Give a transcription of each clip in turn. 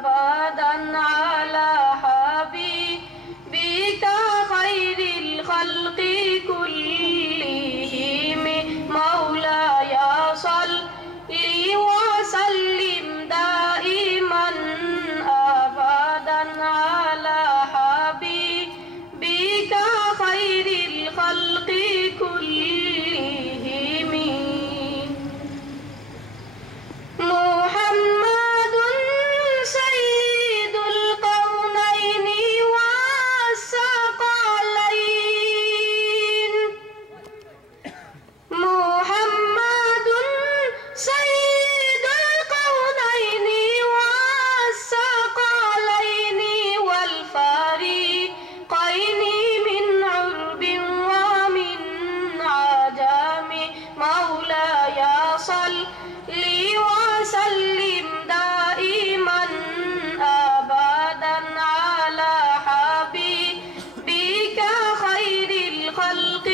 أبدا على حبيبك خير الخلق كلهم مولاي صل وسلم دائما أبدا على حبيبك خير الخلق كلهم محمد سيد الكونين والثقلين محمد سيد الكونين والثقلين والفريقين من عرب ومن عجم مولاي صل وسلم دائما أبدا على حبيبك خير الخلق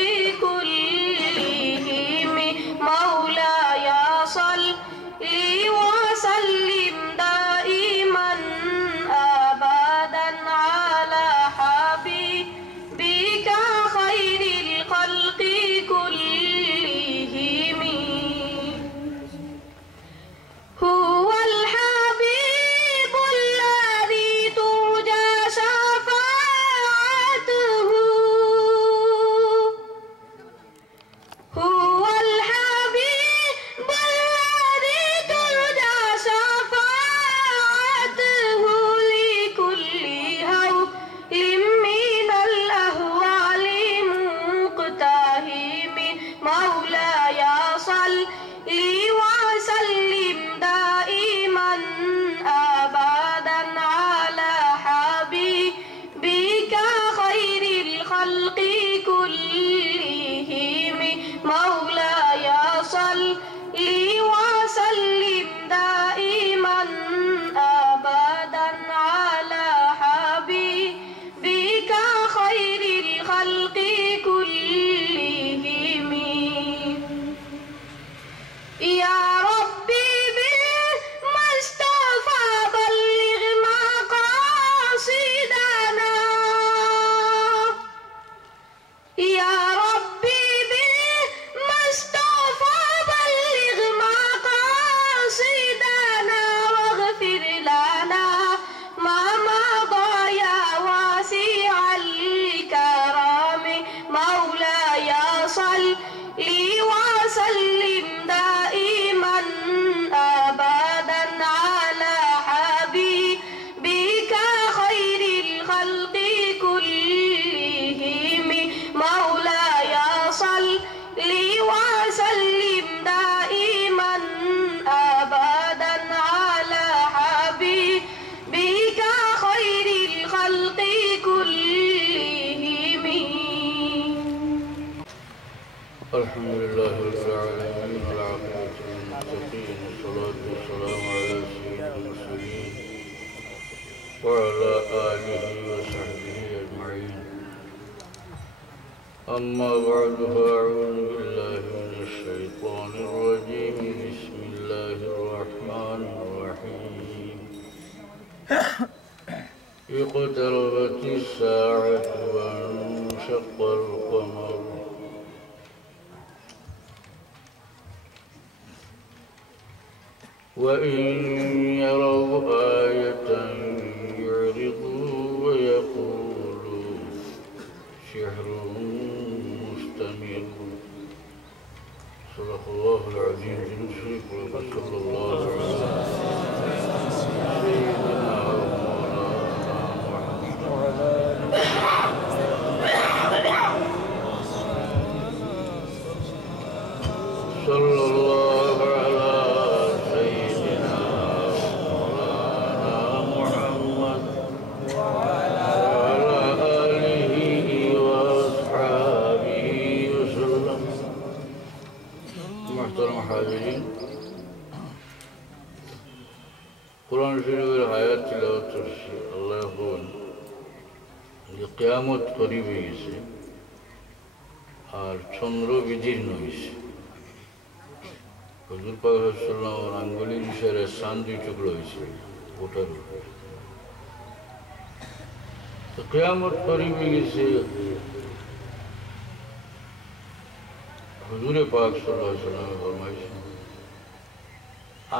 كلهم مولاي صل وسلم دائما أبدا على حبيبك خير الخلق كلهم هو الحبيب الذي ترجى شفاعته هو الحبيب الذي ترجى شفاعته لكل هول من الأهوال مقتهم مولاي صل وسلم دائما أبدا على حبيبك خير الخلق كلهم مولاي صل وسلم دائما أبدا على حبيبك خير الخلق كلهم يا ربي بالمصطفى بلغ مقاصدنا يا ربي بالمصطفى بلغ مقاصدنا واغفر لنا ما مضى يا واسع الكرم مولاي صل وسلم دائما أبدا على حبيبك خير الخلق كلهم مولاي صل وسلم دائما أبدا على حبيبك خير الخلق كلهم الحمد لله رب العالمين والعاقبة للمتقين والصلاة والسلام على سيد المرسلين وعلى آله وصحبه أجمعين أما بعد فأعوذ بالله من الشيطان الرجيم بسم الله الرحمن الرحيم اقتربت الساعة وانشق القمر وإن يروا آية يعرضوا ويقولوا سحر مستمر صدق الله العظيم جل وصلى الله على سيدنا صلى الله على سيدنا مولانا محمد وعلى آله وأصحابه وسلم. محترم حاضرين، قرآن شريفের আয়াত তিলাওয়াত করছি। আল্লাহ বলেন যে কিয়ামত করিব হয়ে গেছে আর চন্দ্র বিদীর্ণ হয়েছে। হুজুর পাক সাল্লাল্লাহু আলাইহি ওয়াসাল্লামের আঙ্গুলির ইশারায় চাঁদ দুই টুকরো হয়েছে। ওটার উপরে। তো কিয়ামত করিবে গেছে, হুজুরে পাক সাল্লাল্লাহু আলাইহি ওয়াসাল্লাম ফরমাইছেন,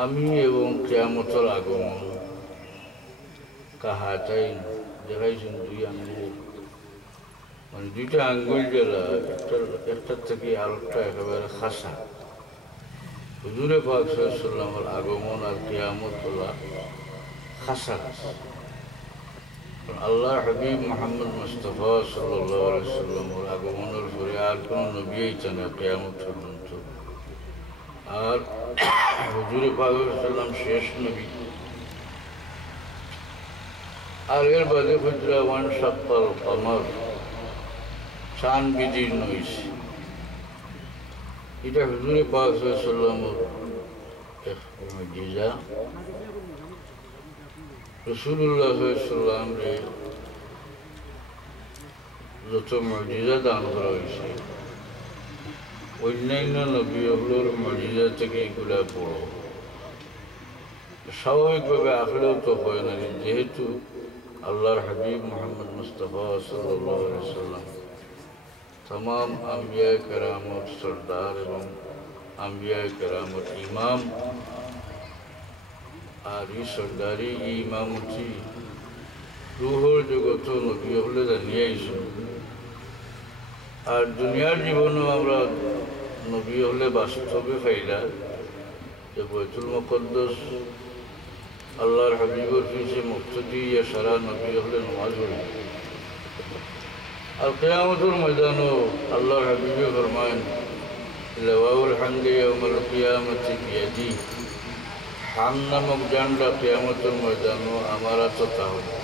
আমি এবং কিয়ামতের আগমন কাহাতাইন দেখাইছেন দুই আঙ্গুল, মানে দুইটা আঙ্গুল যেটা একটার থেকে আরেকটা একেবারে খাসা। হুজুরে পাক সাল্লাল্লাহু আলাইহি ওয়াসাল্লামের আগমন আর কিয়ামত হলা খাসা খাসা। আল্লাহ হাবিব মুহাম্মদ মুস্তাফা সাল্লাল্লাহু আলাইহি ওয়াসাল্লামের আগমনের পরে আর কোন নবী আইছে না কিয়ামত পর্যন্ত। আর হুজুরে পাক সাল্লাল্লাহু আলাইহি ওয়াসাল্লাম শেষ নবী। আর এর বাদে হুজরা ওয়ান শাক্কাল কমর, চাঁদ বিদীর্ণ হয়েছে। এটা হুজুরে পাক সাল্লাল্লাহু আলাইহি ওয়াসাল্লামের এক মুজিজা। রাসূলুল্লাহ সাল্লাল্লাহু আলাইহি ওয়াসাল্লামকে যত মুজিজা দান করা হয়েছে, অন্যান্য নবীগুলোর মুজিজা থেকে এগুলা বড়। স্বাভাবিকভাবে আসলেও তো হয় না, যেহেতু আল্লাহর হাবিব মুহাম্মদ মুস্তাফা সাল্লাল্লাহু আলাইহি ওয়াসাল্লাম तमाम अम्बिया करामत सरदार এবং अम्बिया करामत इमाम, আর এই সর্দারি এই ইমামতি রুহর জগত নবী হলে জানিয়ে আইসুন। আর দুনিয়ার জীবনও আমরা নবী হলে বাস্তবে ফাইলা যে বাইতুল মুকদ্দাস আল্লাহর হাবিবর পিছে মুক্তি ইয়া সারা নবী হলে নামাজ পড়ি। আর কিয়ামতের ময়দানও আল্লাহর হাবিবে ফরমান, লাওয়াউল হামদি ইয়াউমাল কিয়ামতি বিয়াদি, হাম নামক জানলা কিয়ামতের ময়দানও আমার হাতে হবে।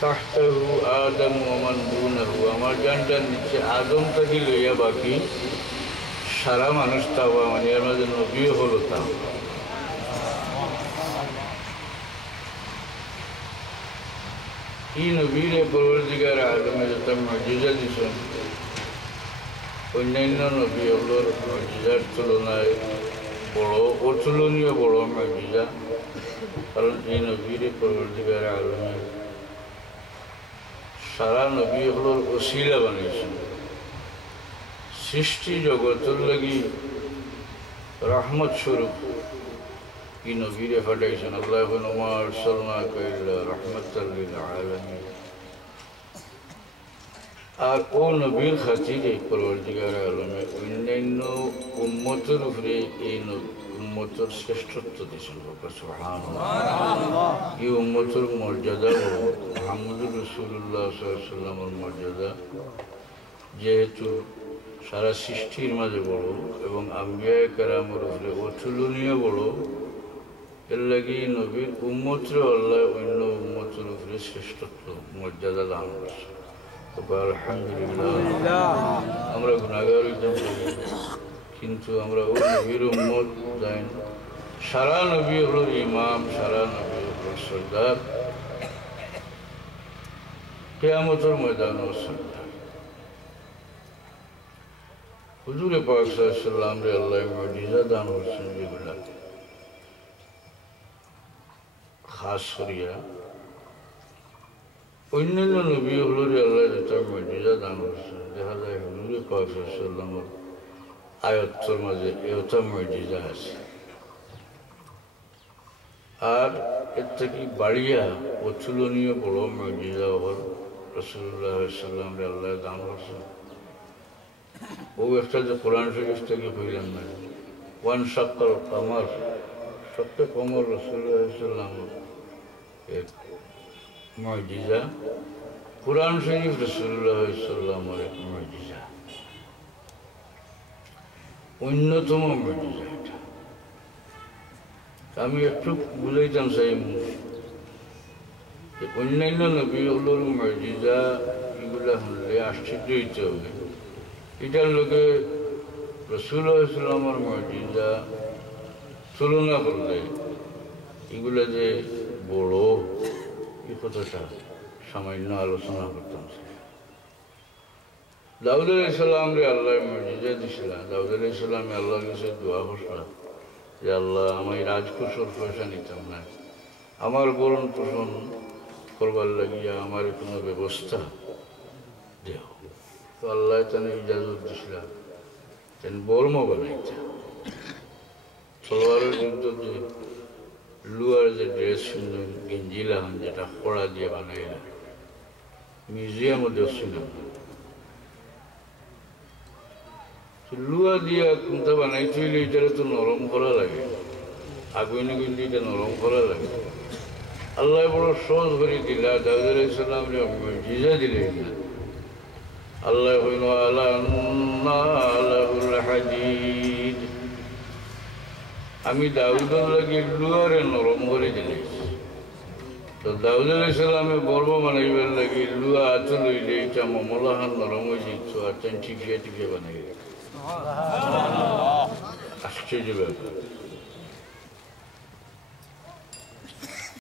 তাহতাহু আদম ওয়া মান দুনাহু, আমার জানটার নিচে আদম থেকে লইয়া বাকি সারা মানুষ তাওয়া, মানে এর মাঝে নবীও হলো তা। এই নবীর পরবর্তীকার আলমে যত মুজিজা দিয়েছেন, অন্যান্য নবীগুলোর মুজিজার তুলনায় বড়, অতুলনীয় বড় মুজিজা। কারণ এই নবীর পরবর্তীকার আলমে সারা নবীগুলোর ওসিলা বানিয়েছেন, সৃষ্টি জগতের লাগি রহমত স্বরূপ এই নবীরে ফাটাইছেন। আল্লাহ ওয়া আরসালনাকা ইল্লা রাহমাতাল লিল আলামিন। আর ও নবীর খাতিরে পরবর্তীকার আলমে অন্যান্য উম্মতের উপরে এই উম্মতের শ্রেষ্ঠত্ব দিয়েছেন। সুবহানাল্লাহ। এই উম্মতের মর্যাদা মুহাম্মদুর রাসূলুল্লাহ সাল্লাল্লাহু আলাইহি ওয়াসাল্লামের মর্যাদা যেহেতু সারা সৃষ্টির মাঝে বড় এবং আম্বিয়া কেরামের উপরে অতুলনীয় বড়, এর লাগি নবীর উম্মতরে আল্লাহ অন্য উম্মতের উপরে শ্রেষ্ঠত্ব মর্যাদা দান করছে। আলহামদুলিল্লাহ। আমরা গুনাহগার হইতাম, কিন্তু আমরা ও নবীর উম্মত যাই। সারা নবী হলো ইমাম, সারা নবী হলো সরদার, কিয়ামতের ময়দানও সরদার। হুজুরে পাক সাল্লাল্লাহু আলাইহি ওয়াসাল্লামরে আল্লাহ মুজিজা দান করছেন, যেগুলা খাস করিয়া অন্যান্য নবীগুলোর আল্লাহ যেটা মুজিজা দান করছেন। দেখা যায় হুজুরে পাক সাল্লাল্লাহু আলাইহি ওয়াসাল্লামের আয়াতের মাঝে এটা মুজিজা আছে। আর এর থেকে বাড়িয়া অতুলনীয় বড় মুজিজা হল রাসূলুল্লাহ সাল্লাল্লাহু আলাইহি ওয়াসাল্লামরে আল্লাহ দান করছেন। ও একটা যে কোরআন শরীফ থেকে হইলেন না, ওয়ান শাক্কাল কমর, সত্য কমর রাসূলুল্লাহ সাল্লাল্লাহু আলাইহি ওয়াসাল্লামের এক মুজিজা। কোরআন শরীফ রাসূলুল্লাহ সাল্লাল্লাহু আলাইহি ওয়াসাল্লামের এক মুজিজা, অন্যতম মুজিজা। এটা আমি একটু বুঝাইতাম চাই, অন্যান্য নবীগুলোর মুজিজা এগুলা হলে আশ্চর্য হইতে হবে। এটার লোকে রাসূলুল্লাহ সাল্লাল্লাহু আলাইহি ওয়াসাল্লামের মুজিজা তুলনা করলে এগুলা যে বড়, এই কথাটা সামান্য আলোচনা করতাম। দাউদ আলাইহিস সালামরে আল্লাহ মুজিজা দিছিলেন। দাউদ আলাইহিস সালামে আল্লাহর কাছে দোয়া করছিলেন যে আল্লাহ, আমি রাজকোষের পয়সা নিতাম না, আমার বরণ পোষণ করবার লাগিয়া আমার কোনো ব্যবস্থা দেহ তো আল্লাহ তানে ইজাজত দিছিলাম তেন বর্ম বানাইতে তলোয়ারের যুদ্ধ যে লুয়ার যে ড্রেস গেঞ্জিলাম যেটা খড়া দিয়ে বানাইলাম মিউজিয়ামও দেখছিলাম লুয়া দিয়া কোনটা বানাইতে হইলে এটা তো নরম করা লাগে আগুনে কিন্তু এটা নরম করা লাগে আল্লাহ বড় সহজ করে দিলা দাউদ আলাইহিস সালাম মুজিজা দিলেন আল্লাহ কইল আলাহুল হাদিদ আমি দাউদের লাগি লুয়ারে নরম করে দিলাই তো দাউদ আলাইহিস সালামে গর্ব বানাইবার লাগি লুয়া আতো লইলে এটা মামলাহান নরম হয়ে যেত আর টিকিয়ে বানাই আশ্চর্য ব্যাপার